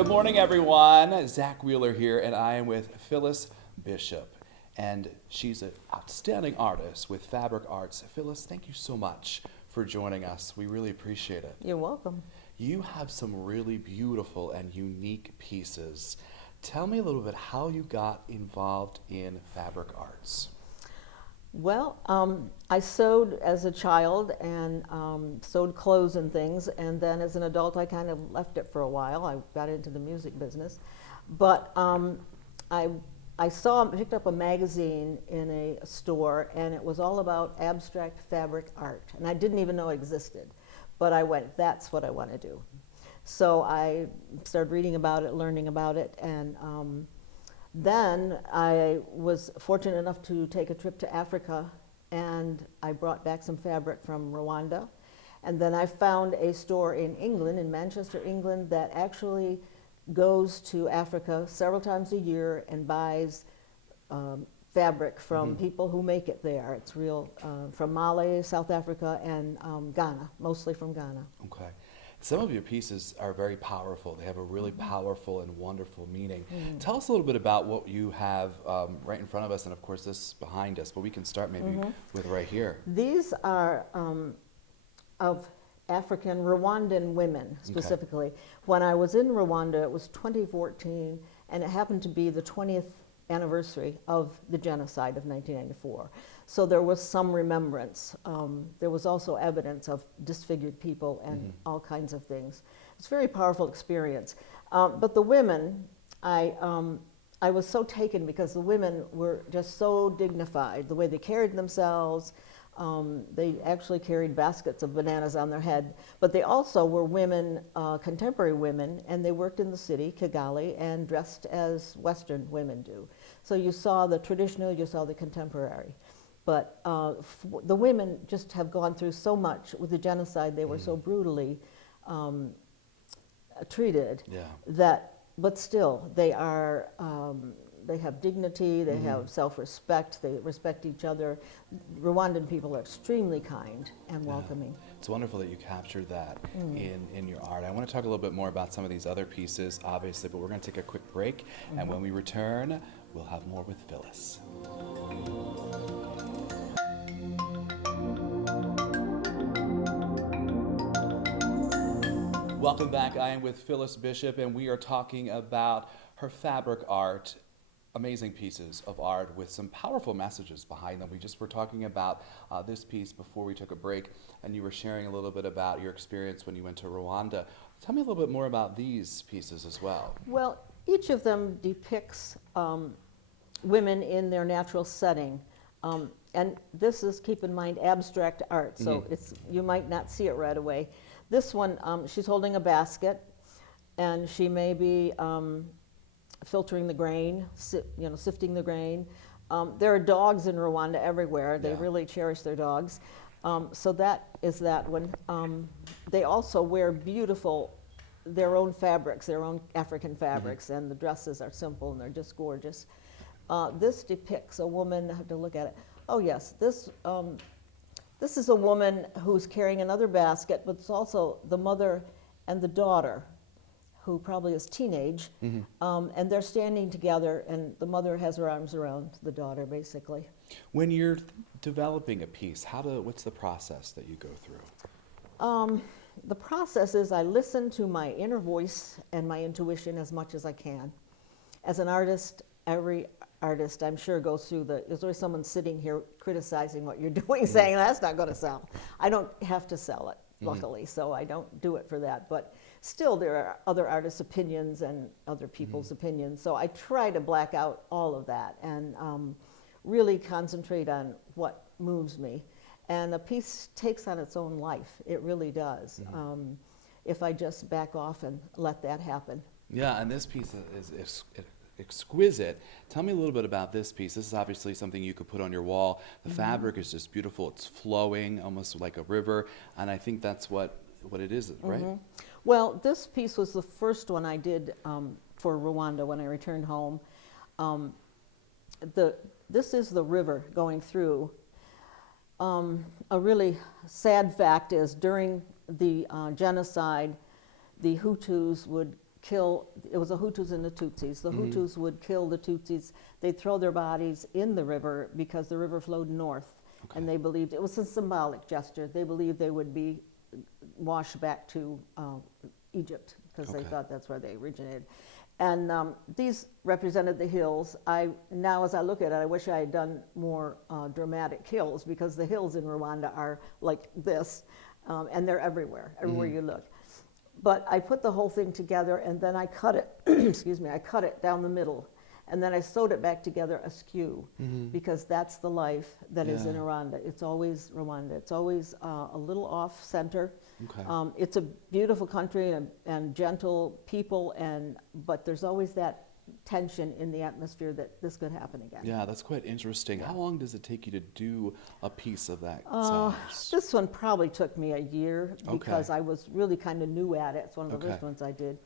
Good morning, everyone. Zach Wheeler here, and I am with Phyllis Bishop. And she's an outstanding artist with Fabric Arts. Phyllis, thank you so much for joining us. We really appreciate it. You're welcome. You have some really beautiful and unique pieces. Tell me a little bit how you got involved in Fabric Arts. Well, I sewed as a child and sewed clothes and things, and then as an adult I kind of left it for a while. I got into the music business. But I picked up a magazine in a store, and it was all about abstract fabric art. And I didn't even know it existed. But I went, that's what I want to do. So I started reading about it, learning about it, and then I was fortunate enough to take a trip to Africa, and I brought back some fabric from Rwanda. And then I found a store in England, in Manchester, England, that actually goes to Africa several times a year and buys fabric from people who make it there. It's real, from Mali, South Africa, and Ghana, mostly from Ghana. Okay. Some of your pieces are very powerful. They have a really powerful and wonderful meaning. Tell us a little bit about what you have right in front of us, and of course this behind us, but we can start maybe with right here. These are of African Rwandan women, specifically. Okay. When I was in Rwanda, it was 2014, and it happened to be the 20th anniversary of the genocide of 1994. So there was some remembrance. There was also evidence of disfigured people and all kinds of things. It's a very powerful experience. But the women, I was so taken because the women were just so dignified, the way they carried themselves. They actually carried baskets of bananas on their head, but they also were women, contemporary women, and they worked in the city, Kigali, and dressed as Western women do. So you saw the traditional, you saw the contemporary. But the women just have gone through so much with the genocide. They were so brutally treated that, but still, they are, they have dignity, they have self-respect, they respect each other. Rwandan people are extremely kind and welcoming. It's wonderful that you captured that in your art. I want to talk a little bit more about some of these other pieces, obviously, but we're going to take a quick break, and when we return, we'll have more with Phyllis. Welcome back. I am with Phyllis Bishop, and we are talking about her fabric art. Amazing pieces of art with some powerful messages behind them. We just were talking about this piece before we took a break, and you were sharing a little bit about your experience when you went to Rwanda. Tell me a little bit more about these pieces as well. Well, each of them depicts women in their natural setting. And this is, keep in mind, abstract art, so it's, you might not see it right away. This one, she's holding a basket, and she may be filtering the grain, sifting the grain. There are dogs in Rwanda everywhere. They really cherish their dogs. So that is that one. They also wear beautiful, their own fabrics, their own African fabrics, and the dresses are simple and they're just gorgeous. This depicts a woman, I have to look at it. Oh yes, this is a woman who's carrying another basket, but it's also the mother and the daughter, who probably is teenage, and they're standing together, and the mother has her arms around the daughter, basically. When you're developing a piece, what's the process that you go through? The process is I listen to my inner voice and my intuition as much as I can. As an artist, every artist, I'm sure, goes through there's always someone sitting here criticizing what you're doing, saying, that's not going to sell. I don't have to sell it, luckily, so I don't do it for that. But still, there are other artists' opinions and other people's opinions, so I try to black out all of that and really concentrate on what moves me. And a piece takes on its own life. It really does, if I just back off and let that happen. Yeah, and this piece is exquisite. Tell me a little bit about this piece. This is obviously something you could put on your wall. The fabric is just beautiful. It's flowing, almost like a river, and I think that's what it is, right? Well, this piece was the first one I did for Rwanda when I returned home. This is the river going through. A really sad fact is during the genocide, the Hutus would kill, it was the Hutus and the Tutsis. The Hutus would kill the Tutsis. They'd throw their bodies in the river because the river flowed north. Okay. And they believed, it was a symbolic gesture, they believed they would be washed back to Egypt because they Okay. thought that's where they originated. And these represented the hills. Now as I look at it, I wish I had done more dramatic hills because the hills in Rwanda are like this, and they're everywhere you look. But I put the whole thing together and then I cut it, excuse me, I cut it down the middle. And then I sewed it back together askew because that's the life that is in Yeah. Rwanda. It's always Rwanda. It's always a little off center. Okay. It's a beautiful country and gentle people, but there's always that tension in the atmosphere that this could happen again. Yeah, that's quite interesting. How long does it take you to do a piece of that size? This one probably took me a year because Okay. I was really kind of new at it. It's one of the Okay. first ones I did.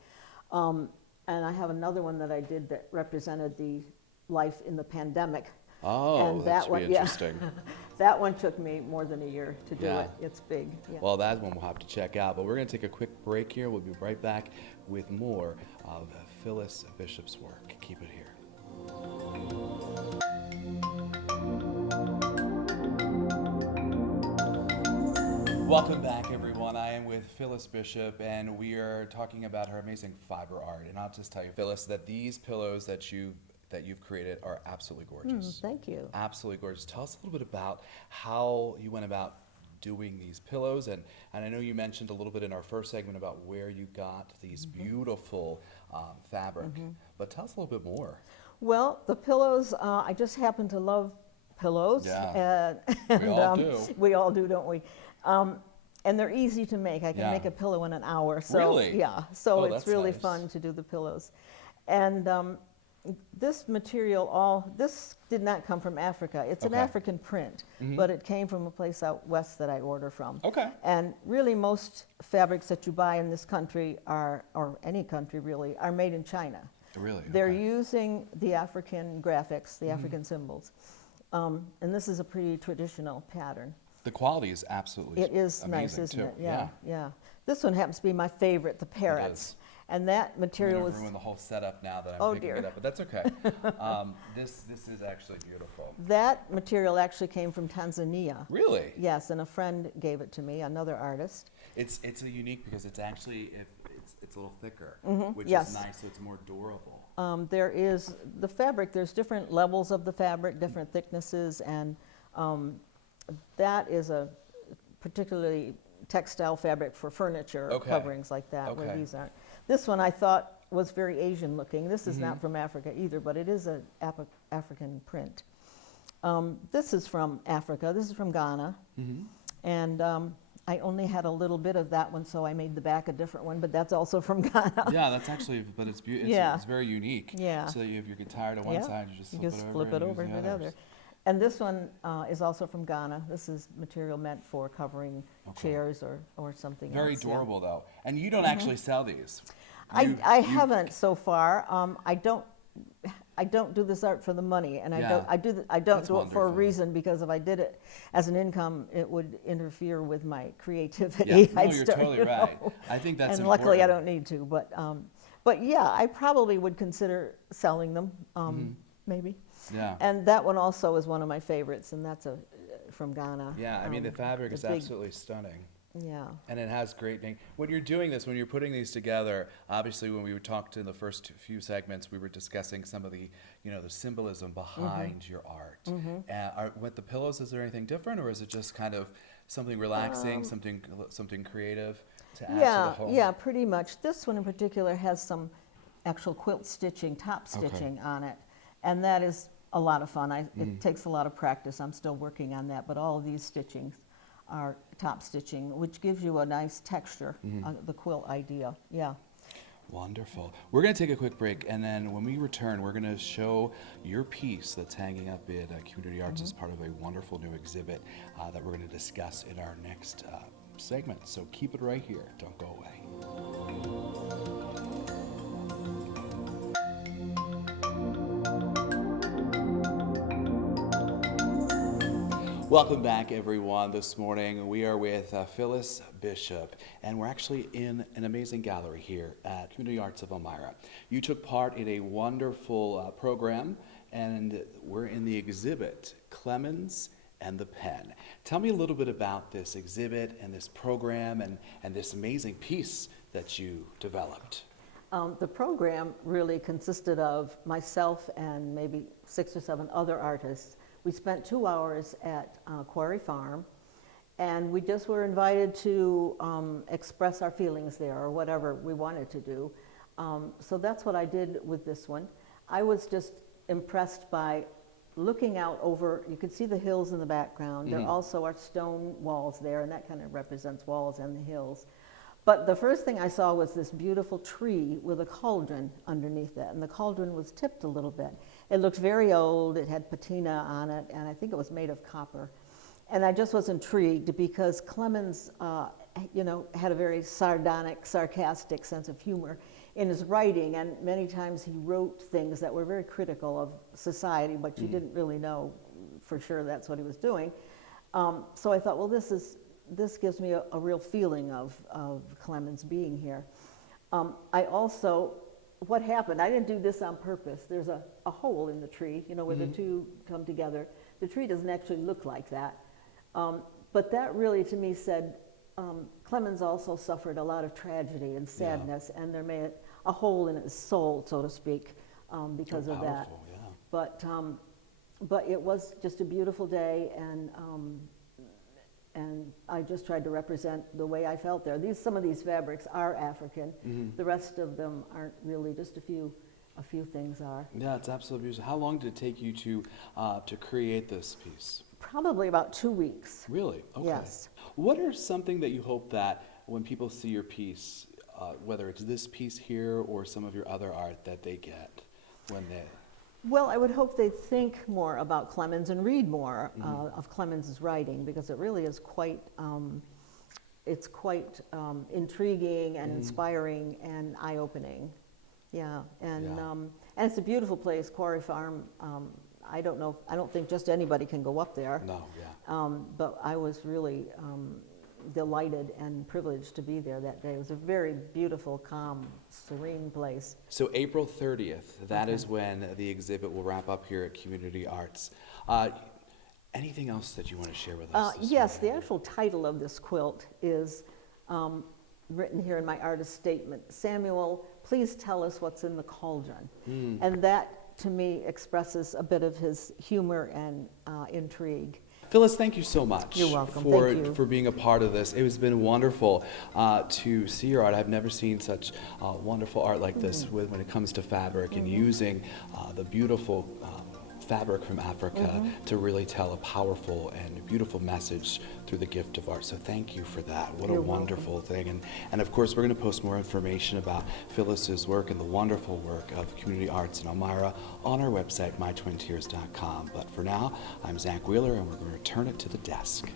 And I have another one that I did that represented the life in the pandemic. Oh, And that that should one, be yeah. interesting. That one took me more than a year to do Yeah. it. It's big. Yeah. Well, that one we'll have to check out. But we're going to take a quick break here. We'll be right back with more of Phyllis Bishop's work. Keep it here. Welcome back, everyone. I am with Phyllis Bishop, and we are talking about her amazing fiber art. And I'll just tell you, Phyllis, that these pillows that you've created are absolutely gorgeous. Thank you. Absolutely gorgeous. Tell us a little bit about how you went about doing these pillows, and I know you mentioned a little bit in our first segment about where you got these beautiful fabric, but tell us a little bit more. Well, the pillows, I just happen to love pillows. Yeah. And, We all do. We all do, don't we? And they're easy to make. I can Yeah. make a pillow in an hour. So, Really? Yeah. So Oh, it's that's really nice. fun to do the pillows. And this material, this did not come from Africa. It's an Okay. African print, but it came from a place out west that I order from. Okay. And really most fabrics that you buy in this country or any country really, are made in China. Really? They're Okay. using the African graphics, the African symbols. And this is a pretty traditional pattern. The quality is absolutely It is nice, amazing, isn't too. it? Yeah, yeah. This one happens to be my favorite, the Parrots. And that I'm material going was, to ruin the whole setup now that I'm Oh, picking dear. it up, but that's okay. This is actually beautiful. that material actually came from Tanzania. Really? Yes, and a friend gave it to me, another artist. It's a unique because it's actually it's a little thicker, which yes. is nice, so it's more durable. There is the fabric, there's different levels of the fabric, different thicknesses, and that is a particularly textile fabric for furniture Okay. coverings like that, where Okay. these aren't. This one I thought was very Asian looking. This is not from Africa either, but it is an African print. This is from Africa. This is from Ghana. And I only had a little bit of that one, so I made the back a different one, but that's also from Ghana. Yeah, that's actually, but it's beautiful. Yeah. It's very unique. Yeah. So that if you get tired on one Yeah. side, you just You flip just it over. flip it and over use to the other. others. And this one is also from Ghana. This is material meant for covering Okay. chairs or something Very else. yeah. durable though, and you don't actually sell these. I You- haven't so far. I don't do this art for the money, and Yeah. I don't That's do it for a wonderful. reason, because if I did it as an income, it would interfere with my creativity. Yeah, no, I'd you're start, totally you right. know. I think that's And luckily, I important. don't need to. But yeah, I probably would consider selling them, maybe. Yeah. And that one also is one of my favorites, and that's from Ghana. Yeah, I mean the fabric is big- absolutely stunning. Yeah. And it has great name. When you're doing this, when you're putting these together, obviously when we talked in the first few segments, we were discussing some of the, the symbolism behind your art. With the pillows, is there anything different, or is it just kind of something relaxing, something creative to add to the whole? Yeah, pretty much. This one in particular has some actual quilt stitching, top stitching on it, and that is a lot of fun. It takes a lot of practice. I'm still working on that, but all of these stitchings are top stitching, which gives you a nice texture, the quilt idea. Yeah. Wonderful. We're going to take a quick break, and then when we return, we're going to show your piece that's hanging up at Community Arts as part of a wonderful new exhibit that we're going to discuss in our next segment. So keep it right here. Don't go away. Welcome back, everyone. This morning we are with Phyllis Bishop, and we're actually in an amazing gallery here at Community Arts of Elmira. You took part in a wonderful program, and we're in the exhibit, Clemens and the Pen. Tell me a little bit about this exhibit and this program and this amazing piece that you developed. The program really consisted of myself and maybe 6 or 7 other artists. We spent 2 hours at Quarry Farm, and we just were invited to express our feelings there or whatever we wanted to do. So that's what I did with this one. I was just impressed by looking out over, you could see the hills in the background. There also are stone walls there, and that kind of represents walls and the hills. But the first thing I saw was this beautiful tree with a cauldron underneath it, and the cauldron was tipped a little bit. It looked very old, it had patina on it, and I think it was made of copper. And I just was intrigued because Clemens, had a very sardonic, sarcastic sense of humor in his writing, and many times he wrote things that were very critical of society, but you didn't really know for sure that's what he was doing. So I thought, well, this gives me a real feeling of Clemens being here. What happened, I didn't do this on purpose. There's a hole in the tree, where the two come together. The tree doesn't actually look like that. But that really, to me, said Clemens also suffered a lot of tragedy and sadness, and there may a hole in his soul, so to speak, because of that. Yeah. But it was just a beautiful day, and I just tried to represent the way I felt there. Some of these fabrics are African. The rest of them aren't really. Just a few things are. Yeah, it's absolutely beautiful. How long did it take you to create this piece? Probably about 2 weeks. Really? Okay. Yes. What are something that you hope that when people see your piece, whether it's this piece here or some of your other art, that they get when they... Well, I would hope they think more about Clemens and read more of Clemens's writing, because it really is quite, intriguing and inspiring and eye-opening. Yeah, and it's a beautiful place, Quarry Farm. I don't think just anybody can go up there. No, yeah. But I was really delighted and privileged to be there that day. It was a very beautiful, calm, serene place. So April 30th, that is when the exhibit will wrap up here at Community Arts. Anything else that you want to share with us? Yes, the actual title of this quilt is written here in my artist statement. Samuel, please tell us what's in the cauldron. And that, to me, expresses a bit of his humor and intrigue. Phyllis, thank you so much. You're welcome. Thank you. For being a part of this. It has been wonderful to see your art. I've never seen such wonderful art like this when it comes to fabric and using the beautiful fabric from Africa to really tell a powerful and beautiful message through the gift of art. So thank you for that. What You're a wonderful thing. And of course, we're going to post more information about Phyllis's work and the wonderful work of Community Arts in Elmira on our website, mytwintears.com. But for now, I'm Zach Wheeler, and we're going to return it to the desk.